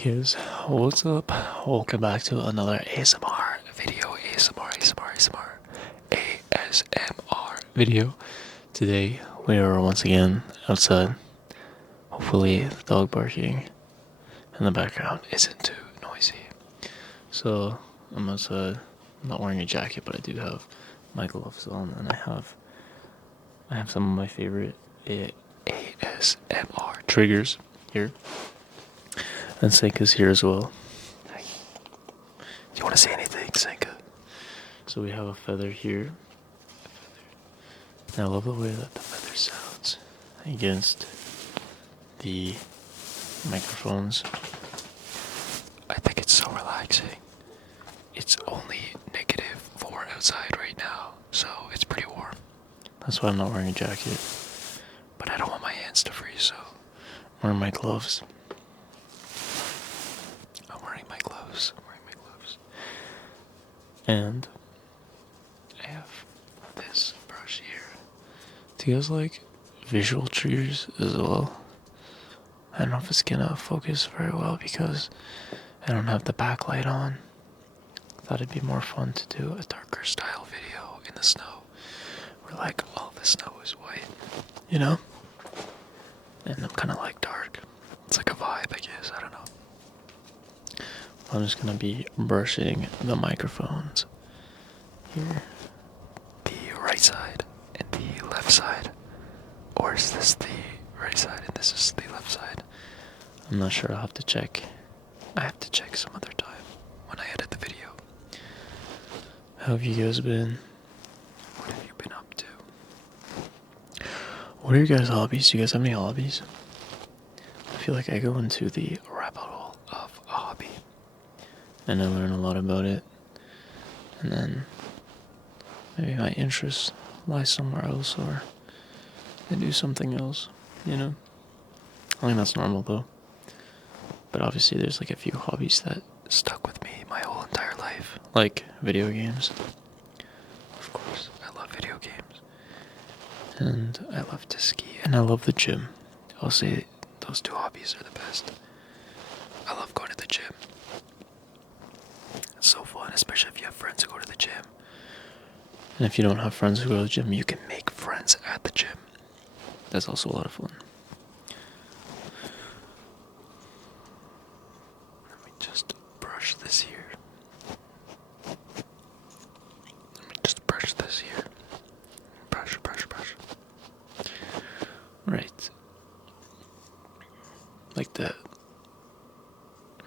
Hey guys, what's up? Welcome back to another ASMR video. ASMR video. Today we are once again outside. Hopefully the dog barking in the background isn't too noisy. So I'm outside. I'm not wearing a jacket, but I do have my gloves on, and I have some of my favorite ASMR triggers here. And Senka's here as well. Do you want to say anything, Senka? So we have a feather here. And I love the way that the feather sounds against the microphones. I think it's so relaxing. It's only -4 outside right now, so it's pretty warm. That's why I'm not wearing a jacket. But I don't want my hands to freeze, so I'm wearing my gloves. And I have this brush here. Do you guys like visual triggers as well? I don't know if it's gonna focus very well because I don't have the backlight on. I thought it'd be more fun to do a darker style video in the snow, where like all the snow is white, you know? And I'm kind of like dark. It's like a vibe, I guess. I don't know. I'm just gonna be brushing the microphones here, the right side and the left side. Or is this the right side and this is the left side? I'm not sure. I'll have to check. I have to check some other time when I edit the video. How have you guys been? What have you been up to? What are your guys' hobbies? Do you guys have any hobbies? I feel like I go into the rabbit hole of a hobby and I learn a lot about it, and then maybe my interests lie somewhere else, or I do something else, you know? I think that's normal though. But obviously there's like a few hobbies that stuck with me my whole entire life, like video games. Of course, I love video games. And I love to ski, and I love the gym. I'll say those two hobbies are the best. I love going to the gym. It's so fun, especially if you have friends who go to the gym. And if you don't have friends who go to the gym, you can make friends at the gym. That's also a lot of fun. Let me just brush this here. Brush. Right. Like that.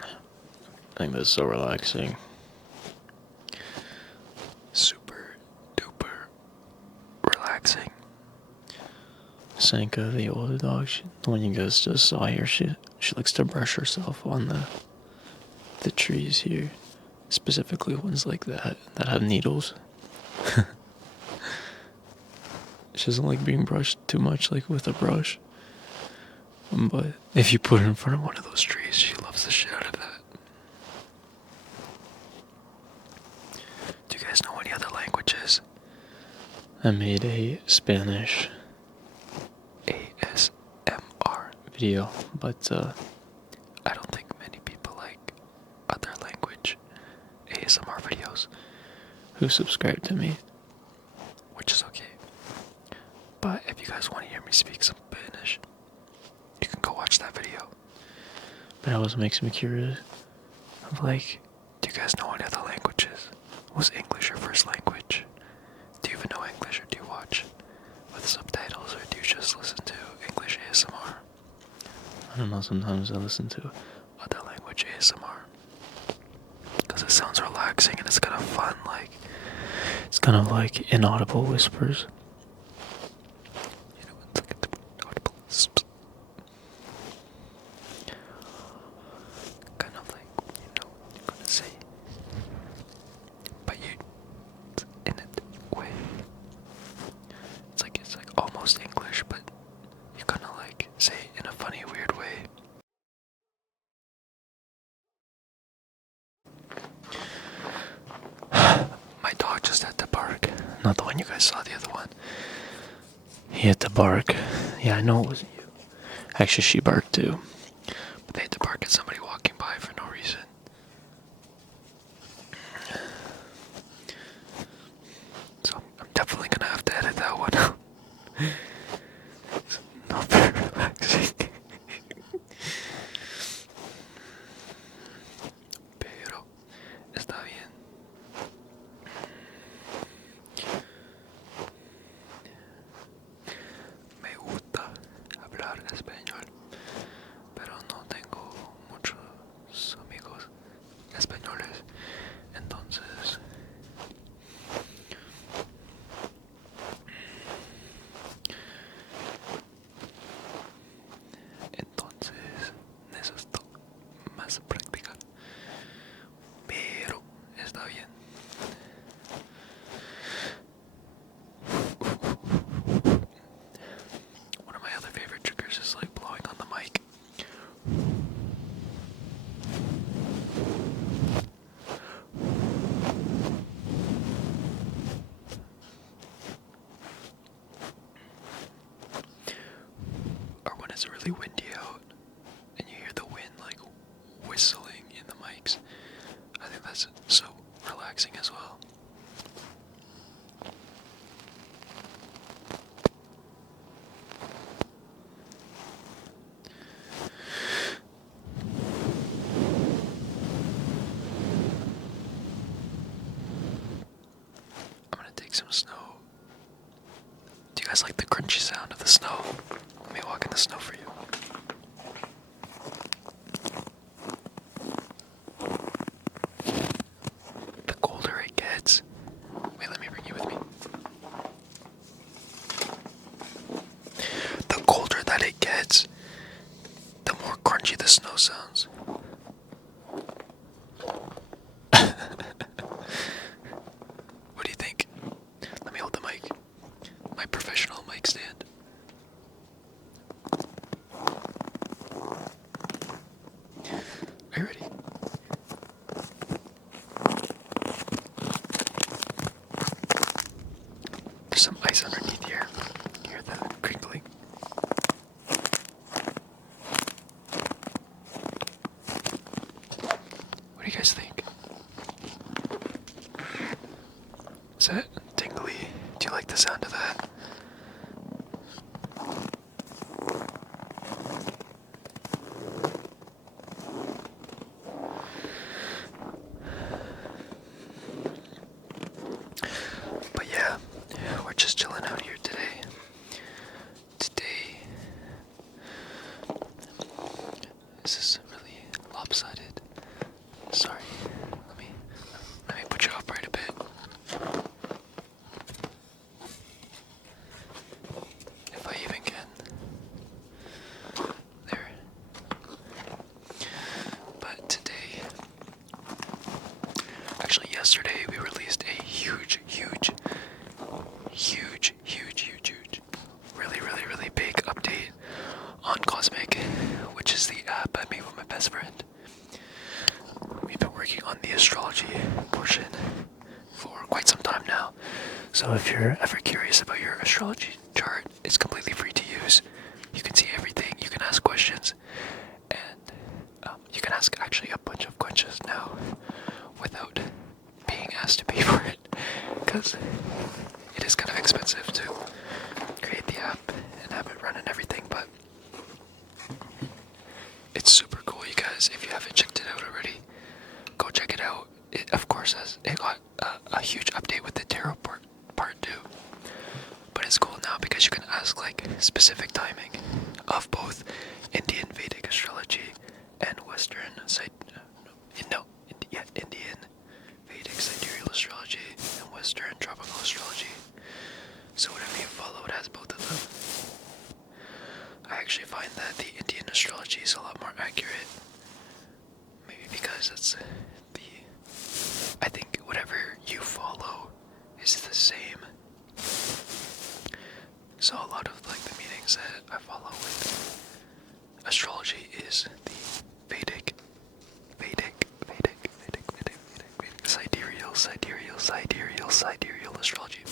I think that's so relaxing. Super duper relaxing. Sanka, the older dog, the one you guys just saw here, she likes to brush herself on the trees here. Specifically ones like that have needles. She doesn't like being brushed too much, like with a brush. But if you put her in front of one of those trees, she loves the shit out of that. Do you guys know any other languages? I made a Spanish ASMR video, but I don't think many people like other language ASMR videos who subscribe to me, which is okay. But if you guys want to hear me speak some Spanish, you can go watch that video. But it always makes me curious of like, do you guys know any other languages? Was English your first language? Do you even know English, or do you watch with subtitles, or do you just listen to English ASMR? I don't know, sometimes I listen to other language ASMR because it sounds relaxing and it's kind of fun, like it's kind of like inaudible whispers. You know, it's like inaudible whispers. Kind of like, you know what you're gonna say, but you in a way. It's like almost English, but you kind of like say it in a funny, weird way. My dog just had to bark. Not the one you guys saw, the other one. He had to bark. Yeah, I know it wasn't you. Actually, she barked too. But they had to bark bark at somebody walking by for no reason. So I'm definitely gonna have to edit that one out. It's not very relaxing. Pero está bien. Me gusta hablar español, pero no tengo muchos amigos españoles, entonces necesito más práctica, pero está bien. One of my other favorite triggers is like blowing on the mic. Or when it's really windy out and you hear the wind like whistling in the mics. I think that's so relaxing as well. I'm gonna take some snow. Do you guys like the crunchy sound of the snow? Let me walk in the snow for you. The colder it gets. Wait, let me bring you with me. The colder that it gets, the more crunchy the snow sounds. What do you think? Let me hold the mic. My professional mic stand. Are you ready? There's some ice underneath here. You hear the crinkling? What do you guys think? Is that tingly? Do you like the sound of that? But yeah, we're just chilling out here today. This is really lopsided. Sorry. Let me put you up right a bit. If I even can. There. But today, actually yesterday, we released a huge, really big update on Cosmic, which is the app I made with my best friend. We've been working on the astrology portion for quite some time now. So if you're ever curious about your astrology chart, it's completely free to use. You can see everything, you can ask questions, and you can ask actually a bunch of questions now without being asked to pay for it, because it is kind of expensive to create the app and have it run and everything, but it's super cool, you guys. If you haven't checked it out already, go check it out. It, of course, it got a huge update with the tarot part 2, but it's cool now because you can ask like specific timing of both Indian Vedic astrology and Western Indian Vedic sidereal astrology and Western tropical astrology. So whatever you follow, it has both of them. I actually find that the Indian astrology is a lot more accurate. Maybe because it's I think whatever you follow is the same. So a lot of like the meanings that I follow with astrology is the Vedic sidereal astrology.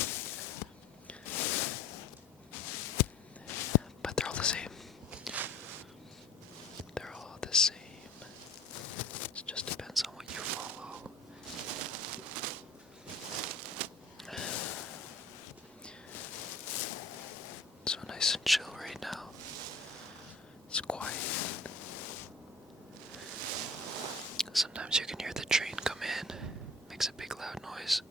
But they're all the same. They're all the same. nice and chill right now. It's quiet. Sometimes you can hear the train come in. Makes a big loud noise.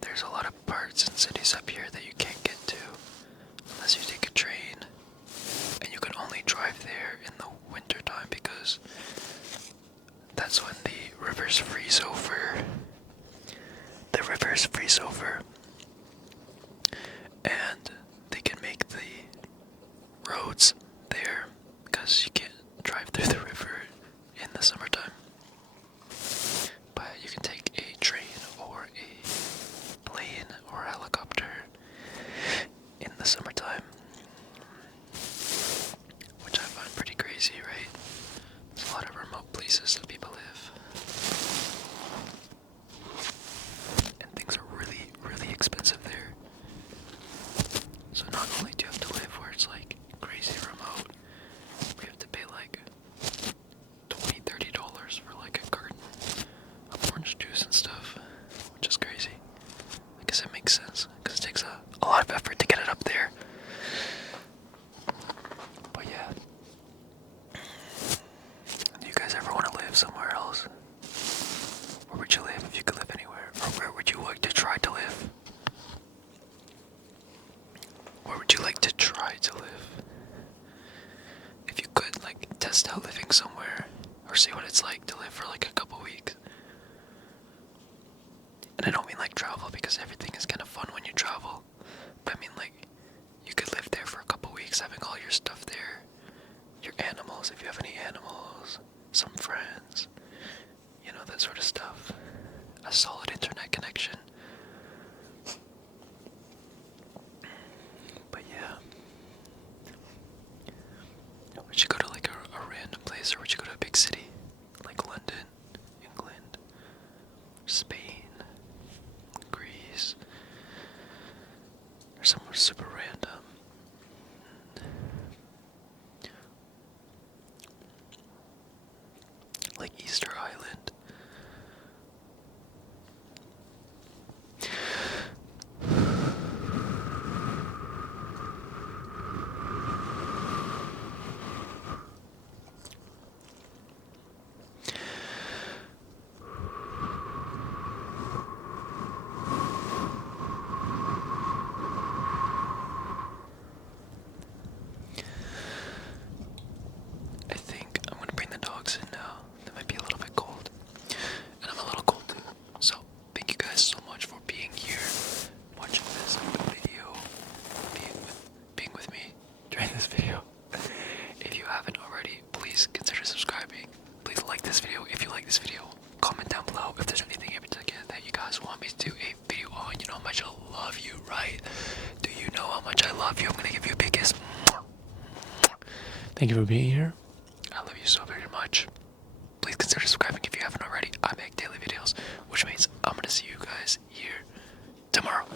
There's a lot of parts and cities up here that you can't get to unless you take a train. And you can only drive there in the winter time because that's when the rivers freeze over. The rivers freeze over. And they can make the roads there because you can't drive through the river in the summertime. But you can take a train or a plane or a helicopter in the summertime, which I find pretty crazy, right? There's a lot of remote places that people live, and things are really, really expensive there. So not only do you have to live where it's like crazy remote, we have to pay like $20-$30 for like a carton of orange juice and stuff, which is crazy. I guess it makes sense, because it takes a lot of effort to get it up there. But yeah. Do you guys ever want to live somewhere else? Where would you live if you could live anywhere? Or where would you like to try to live? Where would you like to try to live? If you could, like, test out living somewhere, or see what it's like to live for like a couple weeks. And I don't mean like travel, because everything is kind of fun when you travel. But I mean like, you could live there for a couple weeks, having all your stuff there. Your animals, if you have any animals. Some friends. You know, that sort of stuff. A solid internet connection. But yeah. Would you go to like a random place, or would you go to a big city? Like London, England, Spain, Greece, or somewhere super random? Like Easter Island. I think I'm gonna bring the dogs in now. They might be a little bit cold. And I'm a little cold too. So, thank you guys so much for being here, watching this video, being with me during this video. If you haven't already, please consider subscribing. Please like this video if you like this video. Comment down below if there's anything in particular that you guys want me to do a video on. You know how much I love you, right? Do you know how much I love you? I'm gonna give you a big kiss. Thank you for being here. I love you so very much. Please consider subscribing if you haven't already. I make daily videos, which means I'm gonna see you guys here tomorrow.